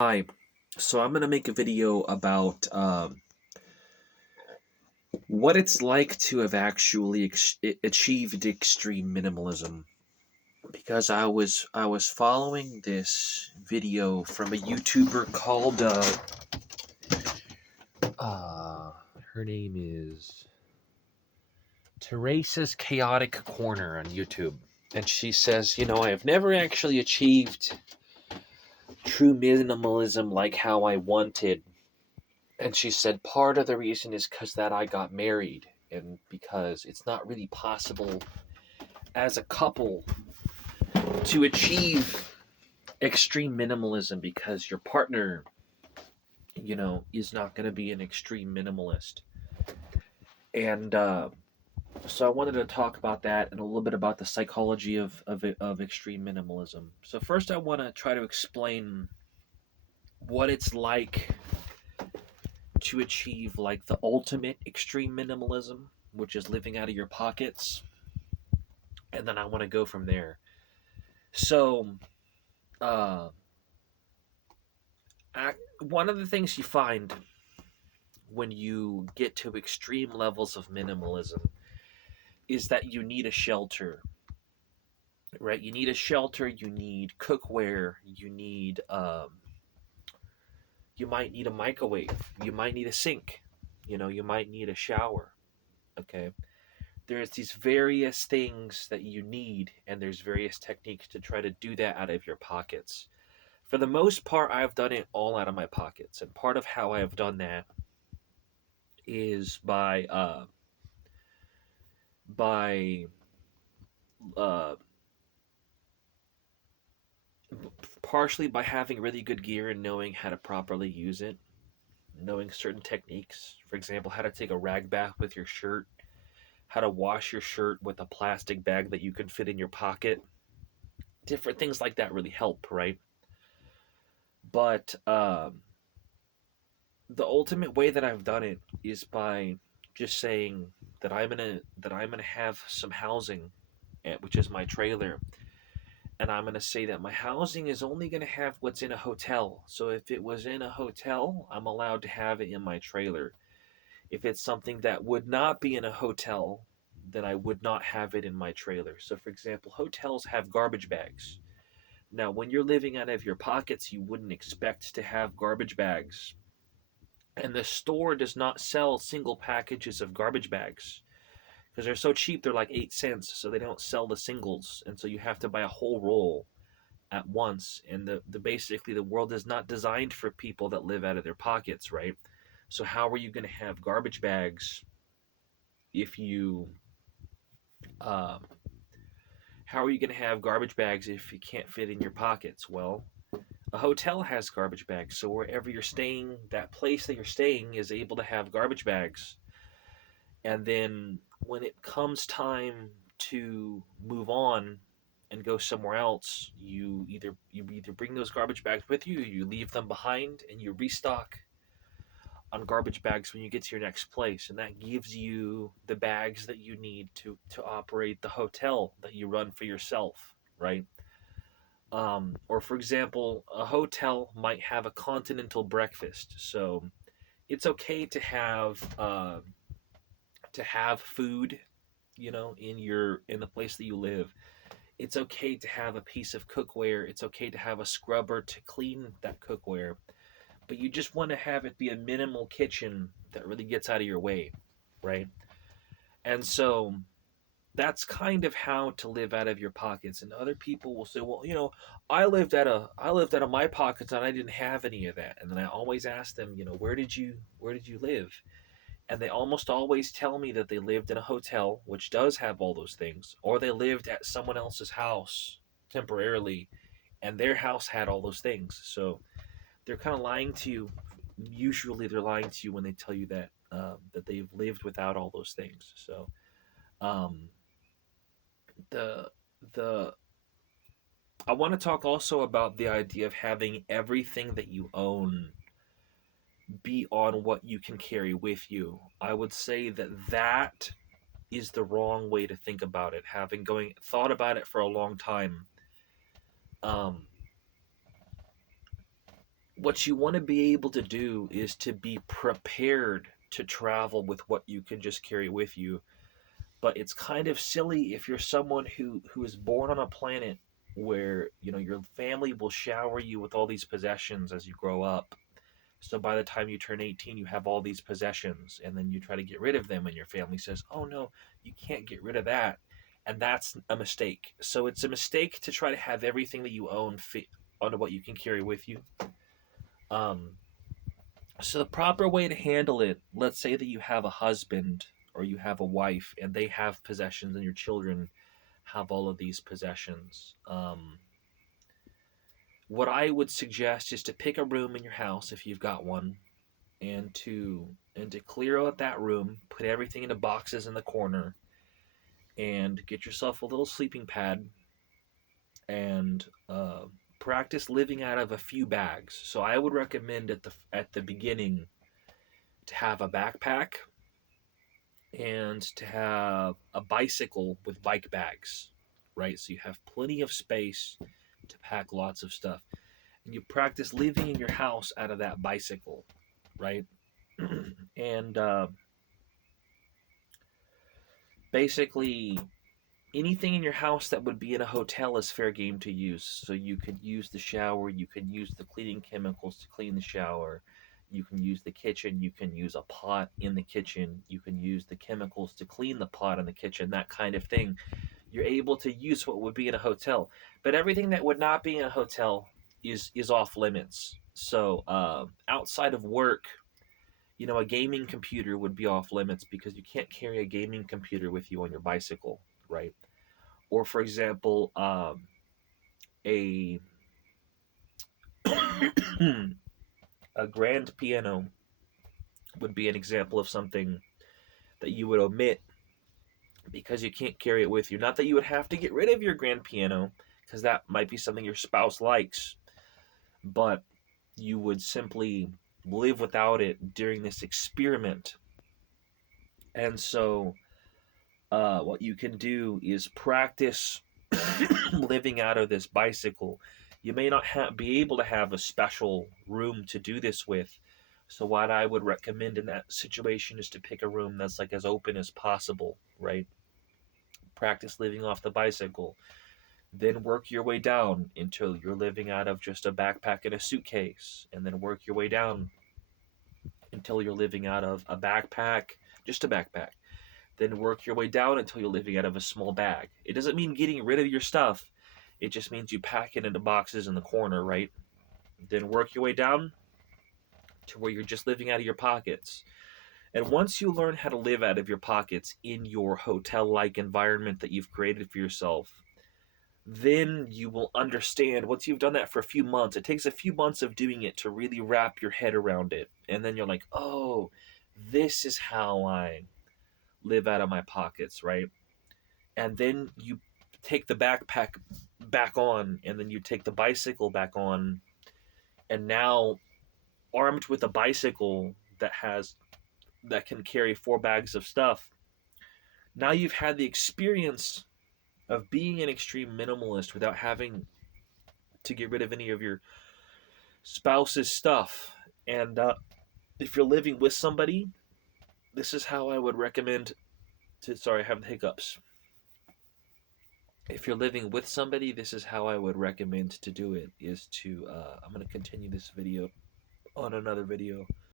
Hi, so I'm going to make a video about what it's like to have actually achieved extreme minimalism. Because I was following this video from a YouTuber called uh her name is Teresa's Chaotic Corner on YouTube, and she says, I have never actually achieved true minimalism like how I wanted. And she said part of the reason is because that I got married, and because it's not really possible as a couple to achieve extreme minimalism because your partner, is not going to be an extreme minimalist. And so I wanted to talk about that and a little bit about the psychology of extreme minimalism. So first, I want to try to explain what it's like to achieve like the ultimate extreme minimalism, which is living out of your pockets, and then I want to go from there. So, uh, one of the things you find when you get to extreme levels of minimalism is that you need a shelter, right? You need a shelter. You need cookware. You might need a microwave. You might need a sink. You might need a shower. Okay. There's these various things that you need, and there's various techniques to try to do that out of your pockets. For the most part, I've done it all out of my pockets, and part of how I have done that is by uh, partially by having really good gear and knowing how to properly use it, knowing certain techniques. For example, how to take a rag bath with your shirt, how to wash your shirt with a plastic bag that you can fit in your pocket. Different things like that really help, right? But the ultimate way that I've done it is by just saying that I'm gonna have some housing, which is my trailer, and I'm gonna say that my housing is only gonna have what's in a hotel. So if it was in a hotel, I'm allowed to have it in my trailer. If it's something that would not be in a hotel, then I would not have it in my trailer. So for example, hotels have garbage bags. Now, when you're living out of your pockets, you wouldn't expect to have garbage bags. And the store does not sell single packages of garbage bags because they're so cheap. They're like 8 cents, so they don't sell the singles, and so you have to buy a whole roll at once. And the basically the world is not designed for people that live out of their pockets, right? So how are you going to have garbage bags if you uh, how are you going to have garbage bags if you can't fit in your pockets? Well, a hotel has garbage bags, so wherever you're staying, that place that you're staying is able to have garbage bags. And then when it comes time to move on and go somewhere else, you either bring those garbage bags with you, or you leave them behind, and you restock on garbage bags when you get to your next place, and that gives you the bags that you need to operate the hotel that you run for yourself, right? Or for example, a hotel might have a continental breakfast, so it's okay to have food, in the place that you live. It's okay to have a piece of cookware. It's okay to have a scrubber to clean that cookware, but you just want to have it be a minimal kitchen that really gets out of your way, right? And so that's kind of how to live out of your pockets. And other people will say, well, I lived out of my pockets and I didn't have any of that. And then I always ask them, where did you live? And they almost always tell me that they lived in a hotel, which does have all those things, or they lived at someone else's house temporarily, and their house had all those things. So they're kind of lying to you. Usually, they're lying to you when they tell you that they've lived without all those things. So um, the the I want to talk also about the idea of having everything that you own be on what you can carry with you. I would say that is the wrong way to think about it. Having going thought about it for a long time, um, what you want to be able to do is to be prepared to travel with what you can just carry with you. But it's kind of silly if you're someone who is born on a planet where, you know, your family will shower you with all these possessions as you grow up. So by the time you turn 18, you have all these possessions, and then you try to get rid of them, and your family says, "Oh no, you can't get rid of that." And that's a mistake. So it's a mistake to try to have everything that you own fit onto what you can carry with you. Um, so the proper way to handle it, let's say that you have a husband or you have a wife and they have possessions and your children have all of these possessions. What I would suggest is to pick a room in your house if you've got one, and to clear out that room, put everything into boxes in the corner, and get yourself a little sleeping pad, and practice living out of a few bags. So I would recommend at the beginning to have a backpack and to have a bicycle with bike bags, right? So you have plenty of space to pack lots of stuff. And you practice living in your house out of that bicycle, right? And basically, anything in your house that would be in a hotel is fair game to use. So you could use the shower, you can use the cleaning chemicals to clean the shower, you can use the kitchen, you can use a pot in the kitchen, you can use the chemicals to clean the pot in the kitchen, that kind of thing. You're able to use what would be in a hotel, but everything that would not be in a hotel is off limits. So outside of work, you know, a gaming computer would be off limits because you can't carry a gaming computer with you on your bicycle, right? Or for example, a a grand piano would be an example of something that you would omit because you can't carry it with you. Not that you would have to get rid of your grand piano, because that might be something your spouse likes, but you would simply live without it during this experiment. And so, what you can do is practice living out of this bicycle. You may not be able to have a special room to do this with. So what I would recommend in that situation is to pick a room that's like as open as possible, right? Practice living off the bicycle. Then work your way down until you're living out of just a backpack and a suitcase. And then work your way down until you're living out of a backpack, just a backpack. Then work your way down until you're living out of a small bag. It doesn't mean getting rid of your stuff. It just means you pack it into boxes in the corner, right? Then work your way down to where you're just living out of your pockets. And once you learn how to live out of your pockets in your hotel-like environment that you've created for yourself, then you will understand. Once you've done that for a few months, it takes a few months of doing it to really wrap your head around it. And then you're like, oh, this is how I live out of my pockets, right? And then you take the backpack back on, and then you take the bicycle back on, and now armed with a bicycle that can carry 4 bags of stuff, now you've had the experience of being an extreme minimalist without having to get rid of any of your spouse's stuff. And if you're living with somebody, this is how I would recommend to. Sorry, I have the hiccups. If you're living with somebody, this is how I would recommend to do it. Is to I'm going to continue this video on another video.